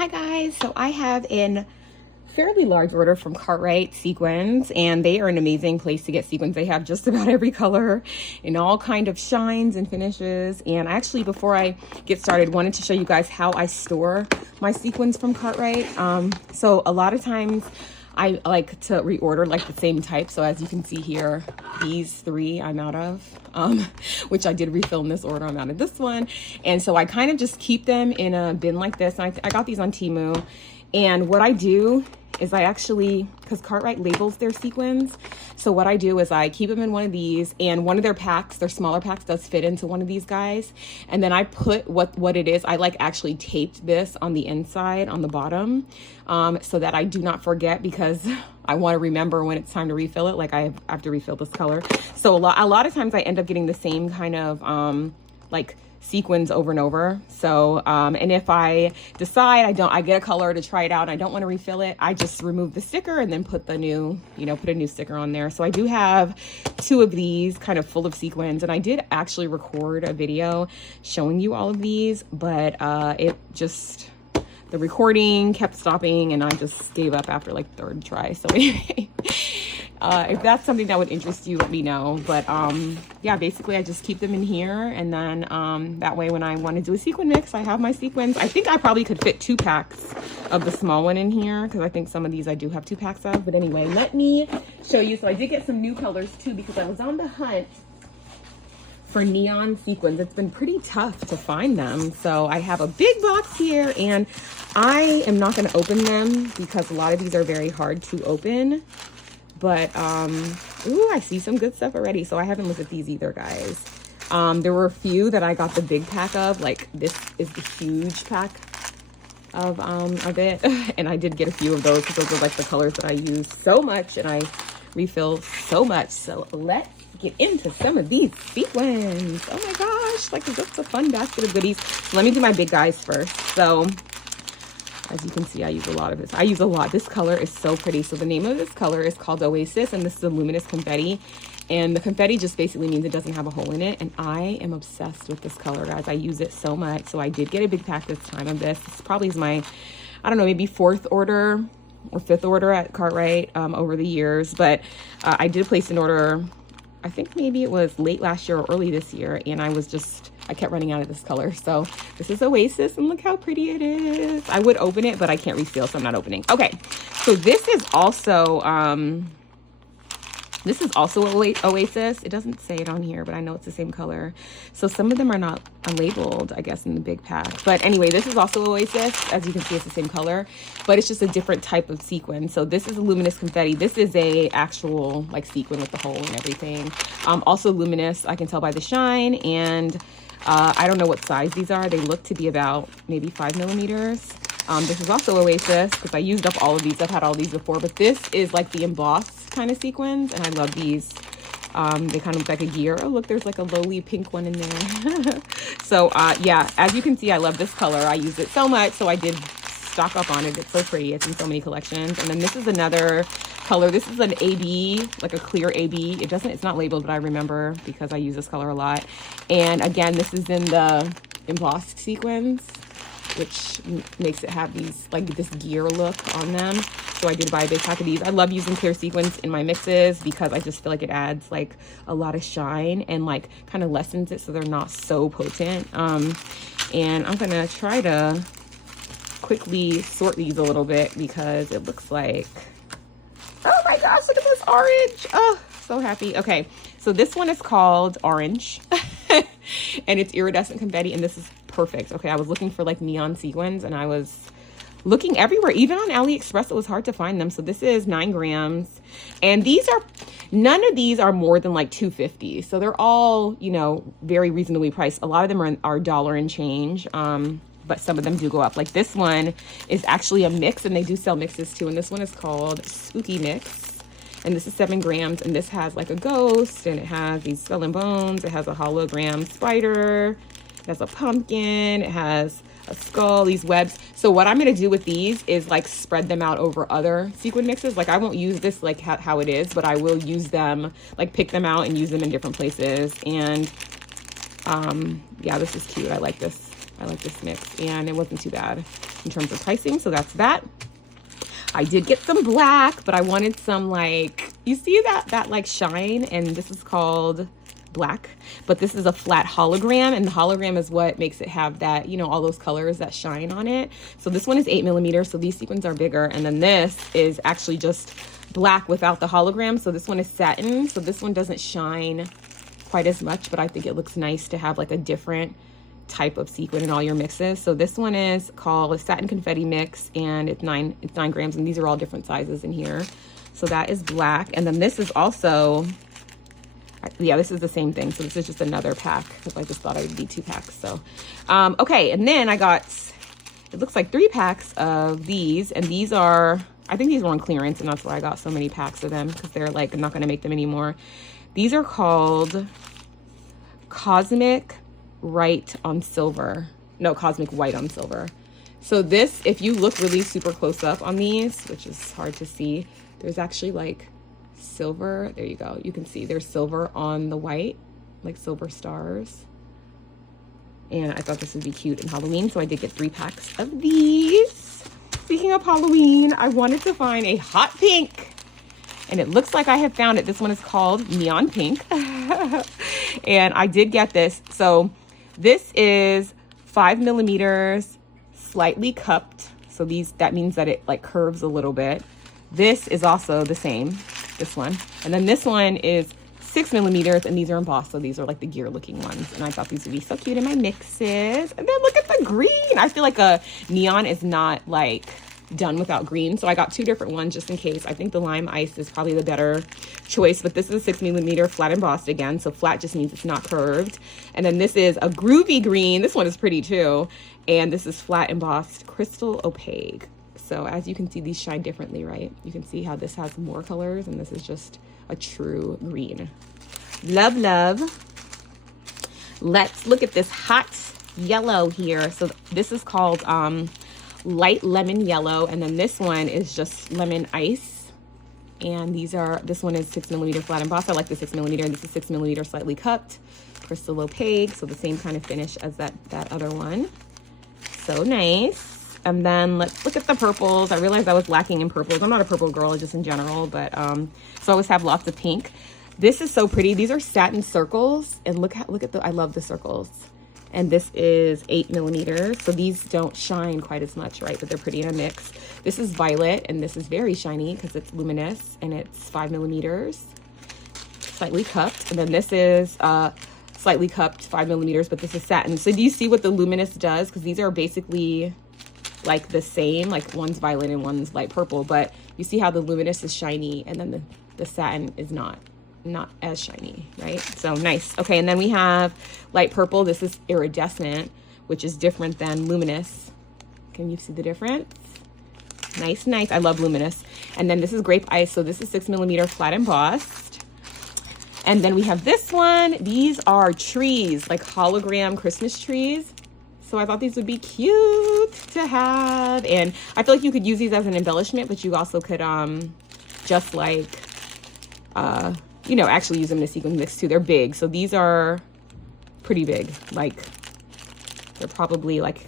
Hi guys, so I have a fairly large order from Cartwright Sequins, and they are an amazing place to get sequins. They have just about every color in all kind of shines and finishes. And actually, before I get started, wanted to show you guys how I store my sequins from Cartwright. So a lot of times I like to reorder like the same type. So as you can see here, these three I'm out of, which I did refill in this order. I'm out of this one. And so I kind of just keep them in a bin like this. And I got these on Temu. And what I do is I actually, because Cartwright labels their sequins, so what I do is I keep them in one of these, and one of their packs, their smaller packs, does fit into one of these guys. And then I put what it is. I like actually taped this on the inside, on the bottom, so that I do not forget, because I want to remember when it's time to refill it. Like I have to refill this color. So a lot of times I end up getting the same kind of like sequins over and over. So and if I decide I get a color to try it out and I don't want to refill it, I just remove the sticker and then put the new, put a new sticker on there. So I do have two of these kind of full of sequins, and I did actually record a video showing you all of these, but the recording kept stopping and I just gave up after like third try. So anyway, if that's something that would interest you, let me know. But yeah, basically I just keep them in here, and then that way when I want to do a sequin mix, I have my sequins. I think I probably could fit 2 packs of the small one in here, because I think some of these I do have 2 packs of. But anyway, let me show you. So I did get some new colors too, because I was on the hunt for neon sequins. It's been pretty tough to find them. So I have a big box here, and I am not going to open them because a lot of these are very hard to open. But ooh, I see some good stuff already. So I haven't looked at these either, guys. There were a few that I got the big pack of. Like this is the huge pack of it, and I did get a few of those because those are like the colors that I use so much and I refill so much. So let's get into some of these sequins. Oh my gosh, like that's a fun basket of goodies. So let me do my big guys first. So as you can see, I use a lot of this. I use a lot. This color is so pretty. So the name of this color is called Oasis, and this is a luminous confetti. And the confetti just basically means it doesn't have a hole in it. And I am obsessed with this color, guys. I use it so much. So I did get a big pack this time of this. This probably is my, I don't know, maybe 4th order or 5th order at Cartwright over the years. But I did place an order, I think maybe it was late last year or early this year. And I kept running out of this color. So this is Oasis, and look how pretty it is. I would open it, but I can't refill, so I'm not opening. Okay, so this is also Oasis. It doesn't say it on here, but I know it's the same color. So some of them are not labeled, I guess, in the big pack. But anyway, this is also Oasis. As you can see, it's the same color, but it's just a different type of sequin. So this is a luminous confetti. This is a actual like sequin with the hole and everything. Also luminous, I can tell by the shine. And I don't know what size these are. They look to be about maybe 5 millimeters. This is also Oasis, because I used up all of these. I've had all these before, but this is like the embossed kind of sequins, and I love these. They kind of look like a gear. Oh, look, there's like a lowly pink one in there. So yeah, as you can see, I love this color. I use it so much, so I did stock up on it. It's so pretty. It's in so many collections. And then this is another color. This is an AB, like a clear AB. It's not labeled, but I remember because I use this color a lot. And again, this is in the embossed sequins, which makes it have these like this gear look on them. So I did buy a big pack of these. I love using clear sequins in my mixes because I just feel like it adds like a lot of shine and like kind of lessens it so they're not so potent. And I'm gonna try to quickly sort these a little bit because it looks like, oh my gosh, look at this orange. Oh, so happy. Okay, so this one is called Orange and it's iridescent confetti, and this is perfect. Okay, I was looking for like neon sequins and I was looking everywhere, even on AliExpress. It was hard to find them. So this is 9 grams, and none of these are more than like $2.50. So they're all, very reasonably priced. A lot of them are $1 and change. But some of them do go up. Like this one is actually a mix, and they do sell mixes too. And this one is called Spooky Mix. And this is 7 grams. And this has like a ghost, and it has these skull and bones. It has a hologram spider. It has a pumpkin. It has a skull, these webs. So what I'm going to do with these is like spread them out over other sequin mixes. Like I won't use this like how it is, but I will use them, like pick them out and use them in different places. And yeah, this is cute. I like this. I like this mix, and it wasn't too bad in terms of pricing. So that's that. I did get some black, but I wanted some like, you see that like shine, and this is called black, but this is a flat hologram, and the hologram is what makes it have that, you know, all those colors that shine on it. So this one is 8mm, so these sequins are bigger, and then this is actually just black without the hologram. So this one is satin, so this one doesn't shine quite as much, but I think it looks nice to have like a different type of sequin in all your mixes. So this one is called a satin confetti mix, and it's 9 grams, and these are all different sizes in here. So that is black, and then this is also, yeah, this is the same thing. So this is just another pack because I just thought I would be 2 packs. So okay, and then I got, it looks like 3 packs of these, and these are, I think these were on clearance, and that's why I got so many packs of them, because they're like, I'm not going to make them anymore. These are called Cosmic Right on Silver. No, Cosmic White on Silver. So this, if you look really super close up on these, which is hard to see, there's actually like silver. There you go. You can see there's silver on the white, like silver stars. And I thought this would be cute in Halloween, so I did get 3 packs of these. Speaking of Halloween, I wanted to find a hot pink, and it looks like I have found it. This one is called Neon Pink. And I did get this. So this is 5mm, slightly cupped. So that means that it like curves a little bit. This is also the same, this one. And then this one is 6mm, and these are embossed. So these are like the gear looking ones. And I thought these would be so cute in my mixes. And then look at the green. I feel like a neon is not like done without green. So I got 2 different ones just in case. I think the lime ice is probably the better choice, but this is a 6mm flat embossed again. So flat just means it's not curved. And then this is a groovy green. This one is pretty too. And this is flat embossed crystal opaque. So as you can see, these shine differently, right? You can see how this has more colors, and this is just a true green. Love, love. Let's look at this hot yellow here. So this is called light lemon yellow, and then this one is just lemon ice. And these are, this one is 6mm flat embossed. I like the 6mm, and this is 6mm slightly cupped, crystal opaque. So the same kind of finish as that other one. So nice. And then let's look at the purples. I realized I was lacking in purples. I'm not a purple girl, just in general, but so I always have lots of pink. This is so pretty. These are satin circles, and look at the, I love the circles. And this is 8mm, so these don't shine quite as much, right? But they're pretty in a mix. This is violet, and this is very shiny because it's luminous, and it's 5mm, slightly cupped. And then this is slightly cupped 5mm, but this is satin. So do you see what the luminous does? Because these are basically like the same, like one's violet and one's light purple, but you see how the luminous is shiny, and then the satin is not as shiny, right? So nice. Okay, and then we have light purple. This is iridescent, which is different than luminous. Can you see the difference? Nice, nice. I love luminous. And then this is grape ice. So this is 6mm flat embossed. And then we have this one. These are trees, like hologram Christmas trees. So I thought these would be cute to have. And I feel like you could use these as an embellishment, but you also could just like you know, actually use them in a sequin mix too. They're big. So these are pretty big. Like they're probably like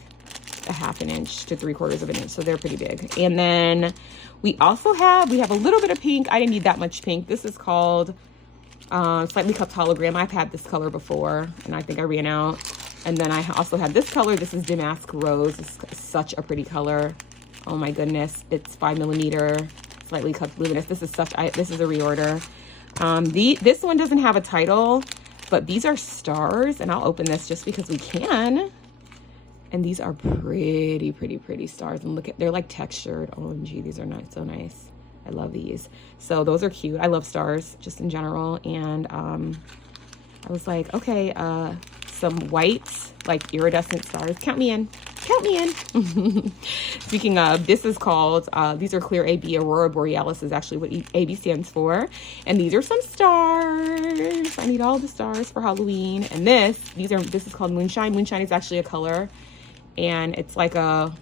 a 1/2 inch to 3/4 of an inch. So they're pretty big. And then we also have a little bit of pink. I didn't need that much pink. This is called slightly cupped hologram. I've had this color before, and I think I ran out. And then I also had this color. This is Damask Rose. It's such a pretty color. Oh my goodness. It's 5mm, slightly cupped luminous. This is this is a reorder. This one doesn't have a title, but these are stars, and I'll open this just because we can. And these are pretty, pretty, pretty stars. And look at, they're like textured. OMG, these are so nice. I love these. So those are cute. I love stars just in general. And I was like, okay, some white, like iridescent stars. Count me in. Count me in. Speaking of, this is called, these are clear AB. Aurora Borealis is actually what AB stands for. And these are some stars. I need all the stars for Halloween. And this is called Moonshine. Moonshine is actually a color. And it's like a,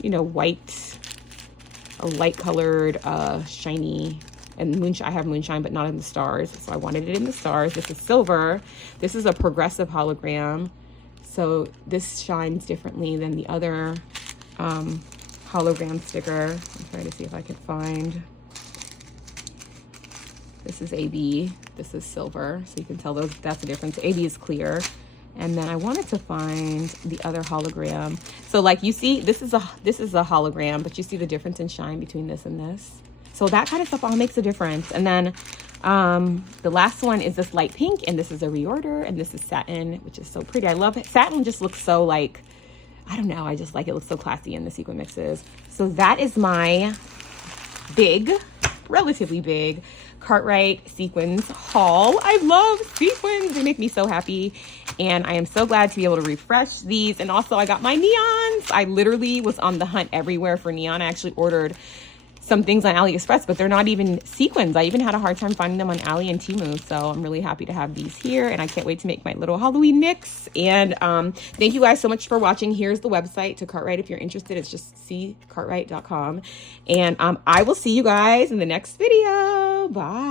you know, a light colored, shiny, and moonshine. I have moonshine, but not in the stars. So I wanted it in the stars. This is silver. This is a progressive hologram. So this shines differently than the other hologram sticker. I'm trying to see if I can find. This is AB, this is silver, so you can tell that's the difference. AB is clear. And then I wanted to find the other hologram. So like you see, this is a hologram, but you see the difference in shine between this and this. So that kind of stuff all makes a difference. And then the last one is this light pink, and this is a reorder, and this is satin, which is so pretty. I love it. Satin just looks so like, I don't know, I just like it looks so classy in the sequin mixes. So that is my big, relatively big Cartwright sequins haul. I love sequins. They make me so happy. And I am so glad to be able to refresh these. And also I got my neons. I literally was on the hunt everywhere for neon. I actually ordered some things on AliExpress, but they're not even sequins. I even had a hard time finding them on Ali and Temu. So I'm really happy to have these here, and I can't wait to make my little Halloween mix. And thank you guys so much for watching. Here's the website to Cartwright if you're interested. It's just ccartwright.com. And I will see you guys in the next video. Bye.